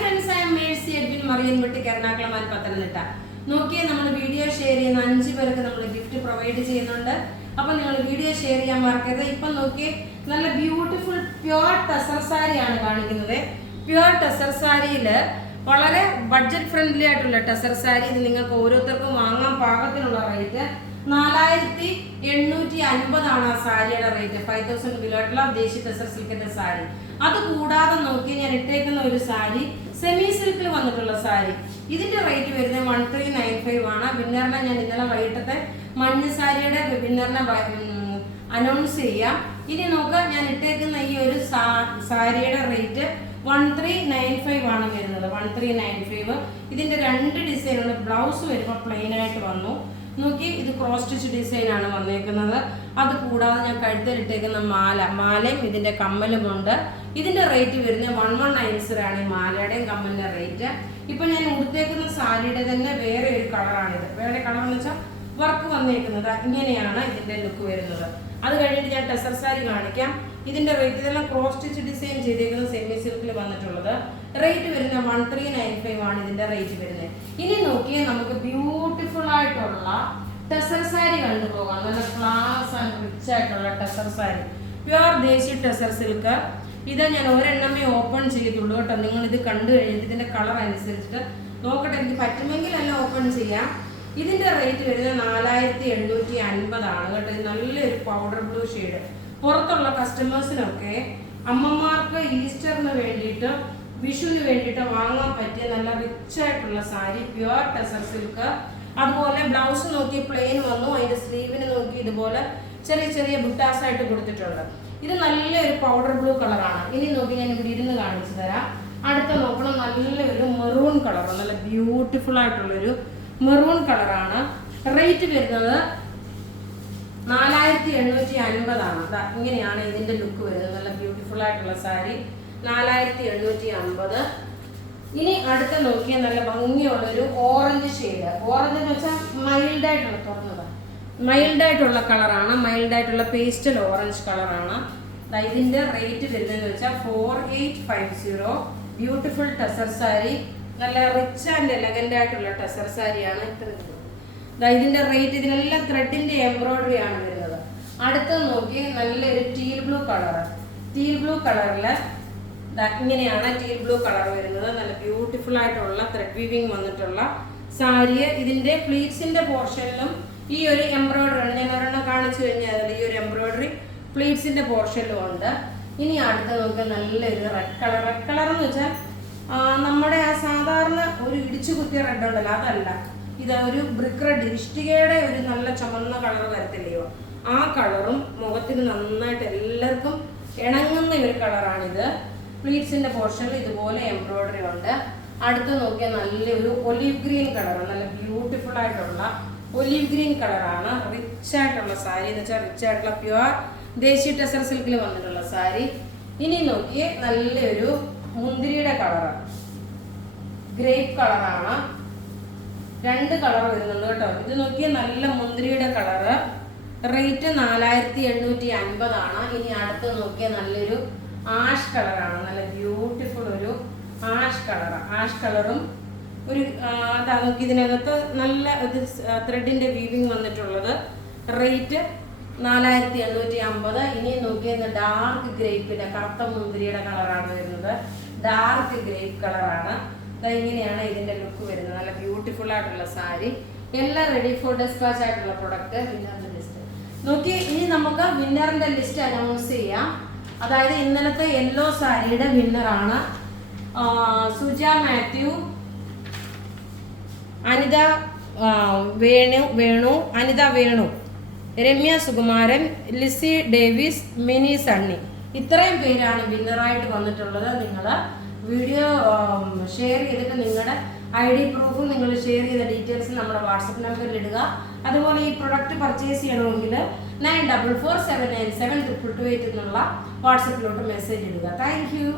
friends, I am Mercy Edwin Marian Mutti Karnakalam and Pathanetta. നോക്കിയേ നമ്മൾ video share ചെയ്യുന്ന 5 പേർക്ക് നമ്മൾ ഗിഫ്റ്റ് പ്രൊവൈഡ് ചെയ്യുന്നുണ്ട്. അപ്പോൾ നിങ്ങൾ വീഡിയോ ഷെയർ ചെയ്യാൻ മറക്കരുത്. ഇപ്പം നോക്കിയേ നല്ല ബ്യൂട്ടിഫുൾ പ്യുവർ ടസർ സാരിയാണ് കാണിക്കുന്നത്. പ്യുവർ ടസർ സാരിയിൽ വളരെ ബഡ്ജറ്റ് ഫ്രണ്ട്ലി ആയിട്ടുള്ള ടസർ സാരി. ഇത് നിങ്ങൾക്ക് ഓരോരുത്തർക്കും വാങ്ങാൻ പാകത്തിനുള്ള റേറ്റ് 4850 ആണ് ആ സാരിയുടെ റേറ്റ്. 5000 ബിലോട്ടുള്ള ദേശി ടസർ സിൽക്കിന്റെ സാരി. അത് കൂടാതെ നോക്കി ഞാൻ ഇട്ടേക്കുന്ന ഒരു സാരി സെമി സിൽക്കിൽ വന്നിട്ടുള്ള സാരി. ഇതിന്റെ റേറ്റ് വരുന്നത് 1395 ആണ്. വിന്നറിനെ ഞാൻ ഇന്നലെ വൈകിട്ടത്തെ മഞ്ഞ സാരിയുടെ വിന്നറിനെ അനൗൺസ് ചെയ്യാം. ഇനി നോക്കാം, ഞാൻ ഇട്ടേക്കുന്ന ഈ ഒരു സാരിയുടെ റേറ്റ് 1395 ആണ് വരുന്നത്. 1395. ഇതിന്റെ 2 ഡിസൈനുണ്ട്. ബ്ലൗസ് വരുമ്പോൾ പ്ലെയിൻ ആയിട്ട് വന്നു. നോക്കി, ഇത് ക്രോസ് സ്റ്റിച്ച് ഡിസൈൻ ആണ് വന്നേക്കുന്നത്. അത് കൂടാതെ ഞാൻ കഴുത്തിലിട്ടേക്കുന്ന മാലയും ഇതിന്റെ കമ്മലും ഉണ്ട്. ഇതിന്റെ റേറ്റ് വരുന്നത് 1190 ആണ്. ഈ മാലയുടെയും കമ്മലിന്റെ റേറ്റ്. ഇപ്പൊ ഞാൻ ഉടുത്തേക്കുന്ന സാരിയുടെ തന്നെ വേറെ ഒരു കളറാണിത്. വേറെ കളർ എന്ന് വെച്ചാൽ വർക്ക് വന്നേക്കുന്നത് ഇങ്ങനെയാണ് ഇതിന്റെ ലുക്ക് വരുന്നത്. അത് കഴിഞ്ഞിട്ട് ഞാൻ ടെസർ സാരി കാണിക്കാം. ഇതിന്റെ റേറ്റ് ഇതെല്ലാം ക്രോസ് സ്റ്റിച്ച് ഡിസൈൻ ചെയ്തേക്കുന്ന സെമി സിൽക്കിൽ വന്നിട്ടുള്ളത്. റേറ്റ് വരുന്നത് 1395 ആണ് ഇതിന്റെ റേറ്റ് വരുന്നത്. ഇനി നോക്കിയേ, നമുക്ക് ബ്യൂട്ടിഫുൾ ആയിട്ടുള്ള ടെസർ സാരി കണ്ടുപോകാം. നല്ല ക്ലാസ് ആൻഡ് റിച്ച് ആയിട്ടുള്ള ടെസർ സാരി, പ്യുവർ ദേശി ടെസർ സിൽക്ക്. ഇത് ഞാൻ ഒരെണ്ണമേ ഓപ്പൺ ചെയ്തുള്ളൂ കേട്ടോ. നിങ്ങൾ ഇത് കണ്ടു കഴിഞ്ഞിട്ട് ഇതിന്റെ കളർ അനുസരിച്ചിട്ട് നോക്കട്ടെ, എനിക്ക് പറ്റുമെങ്കിൽ എല്ലാം ഓപ്പൺ ചെയ്യാം. ഇതിന്റെ റേറ്റ് വരുന്നത് 4850 ആണ് കേട്ടോ. ഇത് നല്ലൊരു പൗഡർ ബ്ലൂ ഷെയ്ഡ്. പുറത്തുള്ള കസ്റ്റമേഴ്സിനൊക്കെ അമ്മമാർക്ക് ഈസ്റ്ററിന് വേണ്ടിയിട്ട് വിഷുവിന് വേണ്ടിയിട്ട് വാങ്ങാൻ പറ്റിയ നല്ല റിച്ച് ആയിട്ടുള്ള സാരി, പ്യുവർ ടെസർ സിൽക്ക്. അതുപോലെ ബ്ലൗസ് നോക്കി പ്ലെയിൻ വന്നു. അതിന്റെ സ്ലീവിന് നോക്കി ഇതുപോലെ ചെറിയ ചെറിയ ബുട്ടാസ് ആയിട്ട് കൊടുത്തിട്ടുണ്ട്. ഇത് നല്ലൊരു പൗഡർ ബ്ലൂ കളറാണ്. ഇനി നോക്കി ഞാൻ ഇവിടെ ഇരുന്ന് കാണിച്ചു തരാം. അടുത്ത നോക്കണം, നല്ലൊരു മെറൂൺ കളർ, നല്ല ബ്യൂട്ടിഫുൾ ആയിട്ടുള്ളൊരു മെറൂൺ കളറാണ്. റേറ്റ് വരുന്നത് 4850 ആണ്. ഇങ്ങനെയാണ് ഇതിന്റെ ലുക്ക് വരുന്നത്. നല്ല ബ്യൂട്ടിഫുൾ ആയിട്ടുള്ള സാരി 4850. ഇനി അടുത്ത നോക്കിയാൽ നല്ല ഭംഗിയുള്ളൊരു ഓറഞ്ച് ഷെയ്ഡ്. ഓറഞ്ച് എന്ന് വെച്ചാൽ മൈൽഡായിട്ടുള്ള മൈൽഡായിട്ടുള്ള കളറാണ്. മൈൽഡായിട്ടുള്ള പേസ്റ്റൽ ഓറഞ്ച് കളറാണ്. ഇതിന്റെ റേറ്റ് വരുന്നതെന്ന് വെച്ചാൽ 4850. ബ്യൂട്ടിഫുൾ ടെസർ സാരി, നല്ല റിച്ച് ആൻഡ് എലഗന്റ് ആയിട്ടുള്ള ടെസർ സാരിയാണ്. ഇതിന്റെ റേറ്റ്, ഇതിനെല്ലാം ത്രെഡിന്റെ എംബ്രോയിഡറി ആണ് വരുന്നത്. അടുത്ത നോക്കി നല്ലൊരു teal blue colour. Teal blue കളറിൽ ഇങ്ങനെയാണ് ടീൽ ബ്ലൂ കളർ വരുന്നത്. നല്ല ബ്യൂട്ടിഫുൾ ആയിട്ടുള്ള ത്രെഡ് വീവിങ് വന്നിട്ടുള്ള സാരി. ഇതിന്റെ പ്ലീറ്റ്സിന്റെ പോർഷനിലും ഈ ഒരു എംബ്രോയിഡറി ആണ്. ഞാൻ ഒരെണ്ണം കാണിച്ചു കഴിഞ്ഞാൽ ഈ ഒരു എംബ്രോയിഡറി പ്ലീറ്റ്സിന്റെ പോർഷനിലും ഉണ്ട്. ഇനി അടുത്ത നോക്കിയാൽ നല്ലൊരു റെഡ് കളർ. റെഡ് കളർ എന്ന് വെച്ചാൽ നമ്മുടെ ആ സാധാരണ ഒരു ഇടിച്ചു കുത്തിയ റെഡ് ഉണ്ടല്ലോ, അതല്ല. ഇത് ഒരു ബ്രിക്ക് റെഡ്, ഇഷ്ടികയുടെ ഒരു നല്ല ചുമന്ന കളർ വരത്തില്ലയോ, ആ കളറും മുഖത്തിന് നന്നായിട്ട് എല്ലാവർക്കും ഇണങ്ങുന്ന ഒരു കളറാണിത്. പ്ലീറ്റ്സിന്റെ പോർഷനിൽ ഇതുപോലെ എംബ്രോയിഡറി ഉണ്ട്. അടുത്ത് നോക്കിയാൽ നല്ലൊരു ഒലീവ് ഗ്രീൻ കളർ, നല്ല ബ്യൂട്ടിഫുൾ ആയിട്ടുള്ള ഒലീവ് ഗ്രീൻ കളറാണ്. റിച്ച് ആയിട്ടുള്ള സാരി എന്ന് വെച്ചാൽ റിച്ച് ആയിട്ടുള്ള പ്യുവർ ദേശി ടെസർ സിൽക്കിൽ വന്നിട്ടുള്ള സാരി. ഇനി നോക്കിയേ, നല്ലൊരു മുന്തിരിയുടെ കളർ, ഗ്രേപ്പ് കളറാണ്. 2 കളർ വരുന്നുണ്ട് കേട്ടോ. ഇത് നോക്കിയാൽ നല്ല മുന്തിരിയുടെ കളറ്. റേറ്റ് 4850 ആണ്. ഇനി അടുത്ത് നോക്കിയാൽ നല്ലൊരു ആഷ് കളറാണ്. നല്ല ബ്യൂട്ടിഫുൾ ഒരു ആഷ് കളർ. ആഷ് കളറും ഒരു അതാ നോക്കി, ഇതിനകത്ത് നല്ല ഇത് ത്രെഡിന്റെ വീവിങ് വന്നിട്ടുള്ളത്. റേറ്റ് 4850. ഇനി നോക്കിയത് ഡാർക്ക് ഗ്രേപ്പിന്റെ, കറുത്ത മുന്തിരിയുടെ കളറാണ് വരുന്നത്. ഡാർക്ക് ഗ്രേപ്പ് കളറാണ്. ഇങ്ങനെയാണ് ഇതിന്റെ ലുക്ക് വരുന്നത്. നല്ല ബ്യൂട്ടിഫുൾ ആയിട്ടുള്ള സാരി. എല്ലാം റെഡി ഫോർ ഡെസ്പാച്ച് ആയിട്ടുള്ള പ്രൊഡക്റ്റ്. വിന്നറിന്റെ ലിസ്റ്റ് നോക്കി. ഇനി നമുക്ക് വിന്നറിന്റെ ലിസ്റ്റ് അനൗൺസ് ചെയ്യാം. അതായത് ഇന്നലത്തെ യെല്ലോ സാരിയുടെ വിന്നറാണ് സുജ മാത്യു, അനിത വേണു, രമ്യ സുകുമാരൻ, ലിസി ഡേവിസ്, മിനി സണ്ണി. ഇത്രയും പേരാണ് വിന്നറായിട്ട് വന്നിട്ടുള്ളത്. നിങ്ങൾ വീഡിയോ ഷെയർ ചെയ്തിട്ട് നിങ്ങളുടെ ID പ്രൂഫും നിങ്ങൾ ഷെയർ ചെയ്ത ഡീറ്റെയിൽസ് നമ്മുടെ വാട്സപ്പ് നമ്പറിൽ ഇടുക. അതുപോലെ ഈ പ്രൊഡക്റ്റ് പർച്ചേസ് ചെയ്യണമെങ്കിൽ 9447972228 എന്നുള്ള വാട്സപ്പിലോട്ട് മെസ്സേജ് ഇടുക. Thank you.